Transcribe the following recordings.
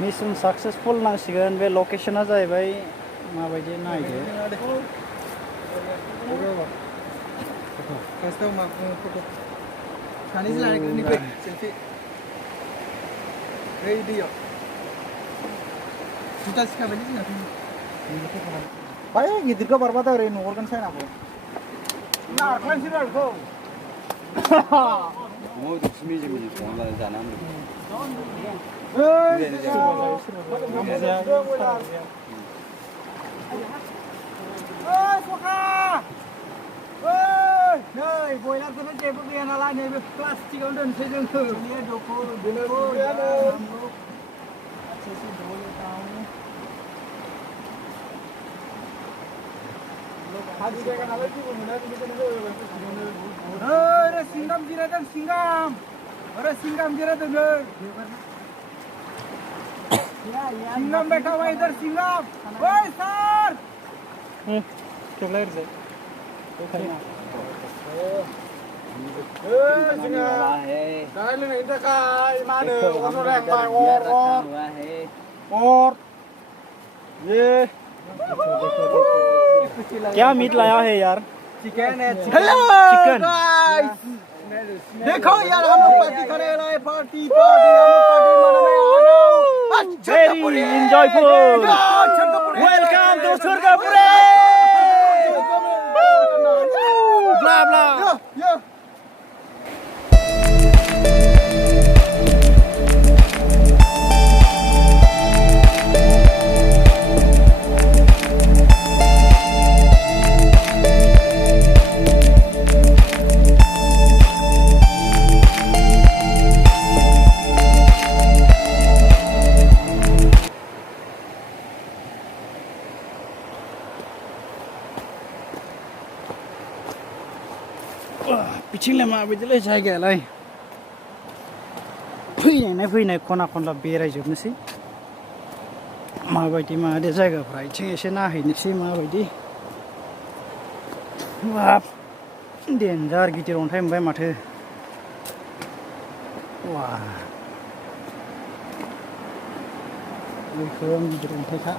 Mission successful नांसिगोन बे लकेशना जाहैबाय माबायदि नायदो फार्स्टआव मा फट' सानैजों लानायनि फै सेलफि ओइ दैयाव जुथा सिखाबायलै जोंना बाय गिदिरखौ बारबाथाय ओरै नुहरगोन साइनाखौ नारख्लायनोसै रा बेखौ नै बयलारखौनो जेबो गैया नालाय नैबे प्लास्टिकआवनो दोनसै जोङो हाजो जायगा नालाय जेबो मोना बेनिखायनो सिंगाम जिरायदों सिंगाम सिंगाम जिरायदों नै सिंगाम बैठा हुआ इधर सिंगाम ओए सर केवला इधर जोङो जानाय लोंनायनि थाखाय मा होनो अर ये क्या मीट लाया है यार चिकन है हेलो गाइस देखो यार हम लोग पार्टी करने वाले हैं पार्टी हम लोग पार्टी मनाने आ रहे हैं very enjoyful welcome to swrgwphuri blah blah बिथिंलाय माबायदिलाय जायगायालाय फैनाय खना खनला बेरायजोबनोसै माबायदि माबायदि जायगाफ्रा इथिं एसे नायहैनोसै माबायदि बाब डेन्जार गिदिर अन्थाइ मोनबाय माथो वा बेखौ गिदिर अन्थाइखा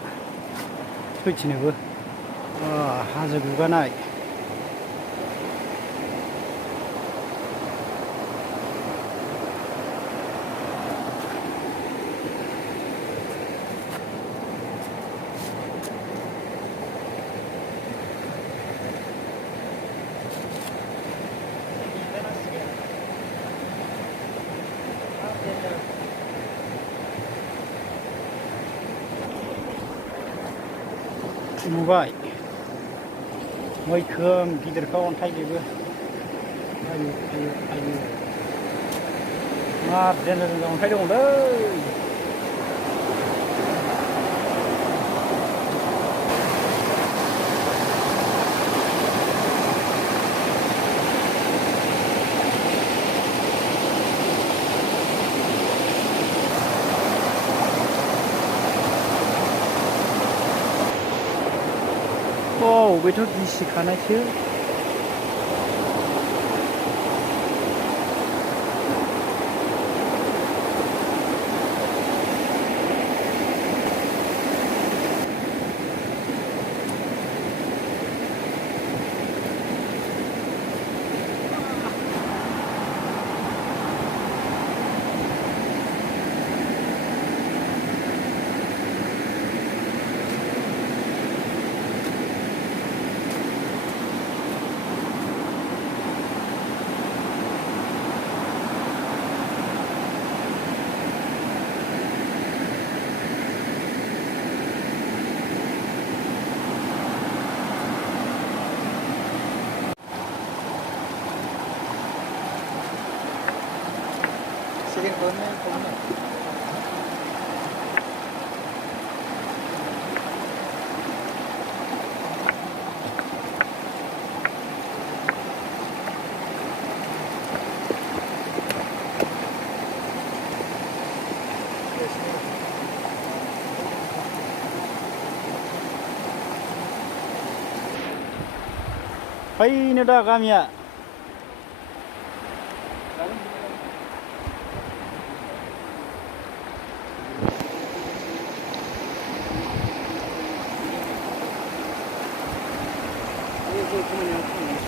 सैथिनोबो हाजो गुगानाय नुबाय मैखोम गिदिरखौ अन्थाइ बेबो आयु मा देन्जार अन्थाइ दंलै बेथ' गिसिखानायसो sering komen. Fainya dah kami ya. खामानियाव थांनो